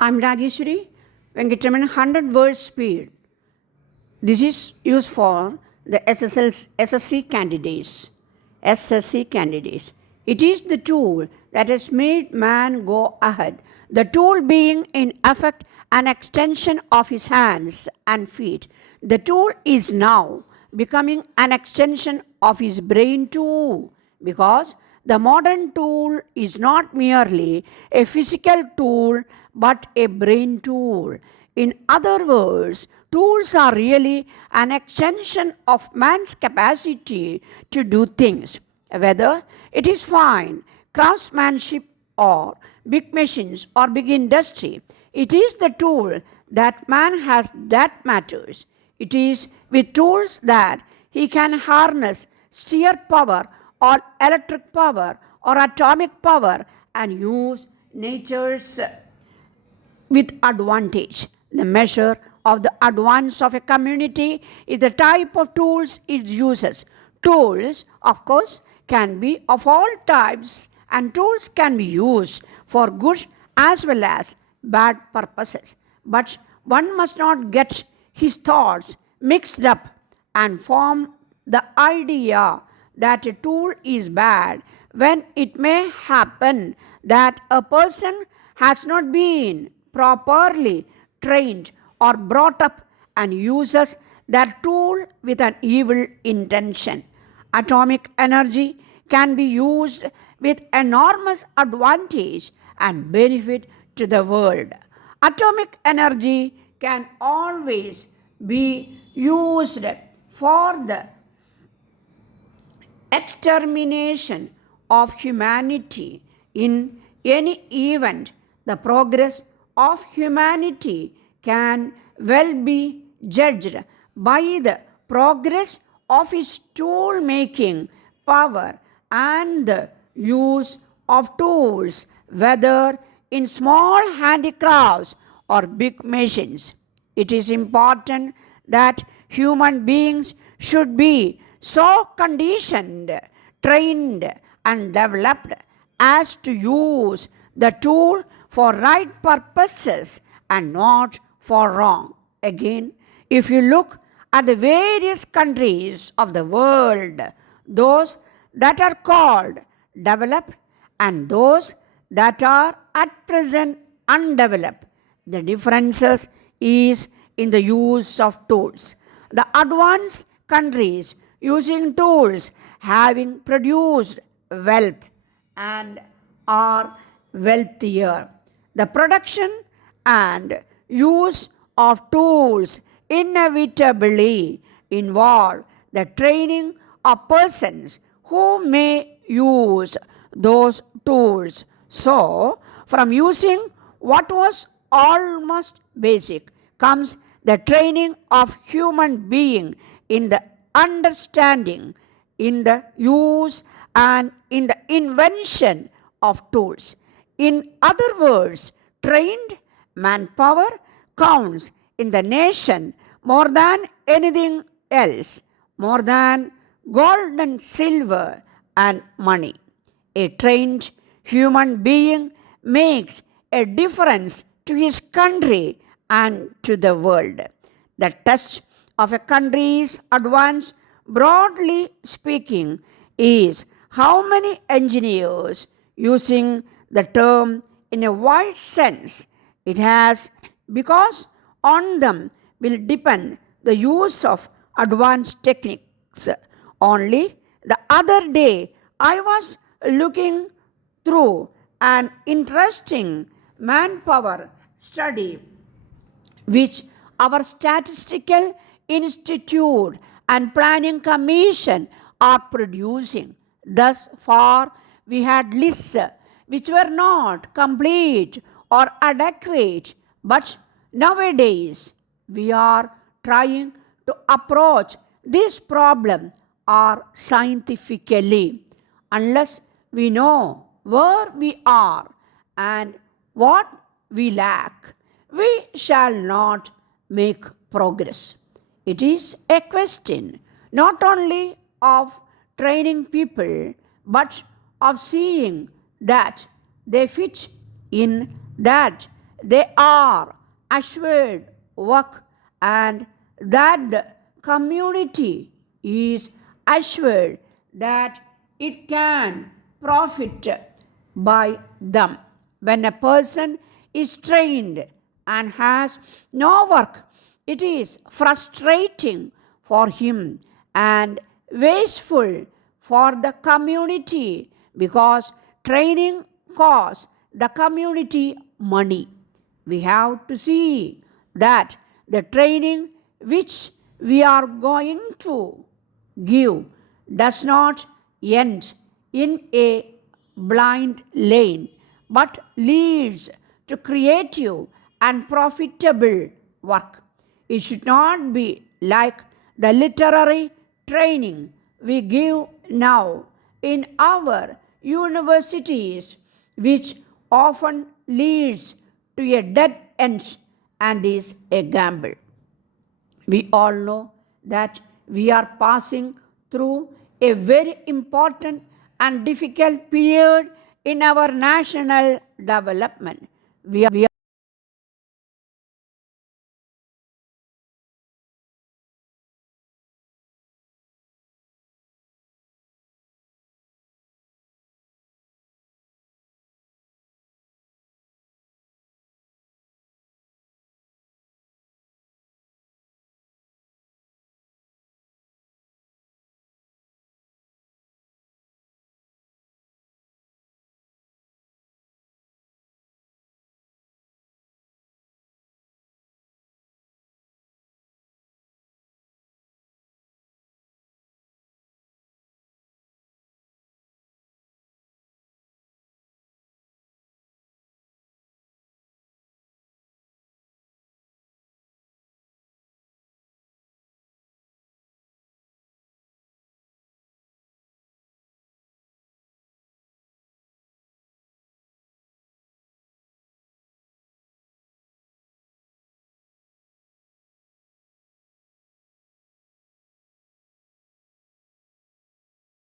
I'm Rajeshwari. Venkataraman 100 words speed. This is used for the SSC candidates. SSC candidates. It is the tool that has made man go ahead. The tool being in effect an extension of his hands and feet. The tool is now becoming an extension of his brain too, because the modern tool is not merely a physical tool but a brain tool. In other words, tools are really an extension of man's capacity to do things, whether it is fine craftsmanship or big machines or big industry. It is the tool that man has that matters. It is with tools that he can harness steer power or electric power or atomic power and use nature's with advantage. The measure of the advance of a community is the type of tools it uses. Tools, of course, can be of all types, and tools can be used for good as well as bad purposes. But one must not get his thoughts mixed up and form the idea that a tool is bad when it may happen that a person has not been properly trained or brought up and uses that tool with an evil intention. Atomic energy can be used with enormous advantage and benefit to the world. Atomic energy can always be used for the extermination of humanity. In any event, the progress of humanity can well be judged by the progress of its tool making power and the use of tools, whether in small handicrafts or big machines. It is important that human beings should be so conditioned, trained, and developed as to use the tool for right purposes and not for wrong. Again, if you look at the various countries of the world, those that are called developed and those that are at present undeveloped, the differences is in the use of tools. The advanced countries using tools having produced wealth and are wealthier. The production and use of tools inevitably involve the training of persons who may use those tools. So, from using what was almost basic comes the training of human being in the understanding, in the use, and in the invention of tools. In other words, trained manpower counts in the nation more than anything else, more than gold and silver and money. A trained human being makes a difference to his country and to the world. The test of a country's advance, broadly speaking, is how many engineers, using the term in a wide sense, it has, because on them will depend the use of advanced techniques. Only the other day I was looking through an interesting manpower study which our Statistical Institute and Planning Commission are producing. Thus far, we had lists which were not complete or adequate, but nowadays we are trying to approach this problem or scientifically. Unless we know where we are and what we lack, we shall not make progress. It is a question not only of training people but of seeing that they fit in that they are assured work, and that the community is assured that it can profit by them. When a person is trained and has no work, it is frustrating for him and wasteful for the community, because training costs the community money. We have to see that the training which we are going to give does not end in a blind lane, but leads to creative and profitable work. It should not be like the literary training we give now in our universities, which often leads to a dead end and is a gamble. We all know that we are passing through a very important and difficult period in our national development. We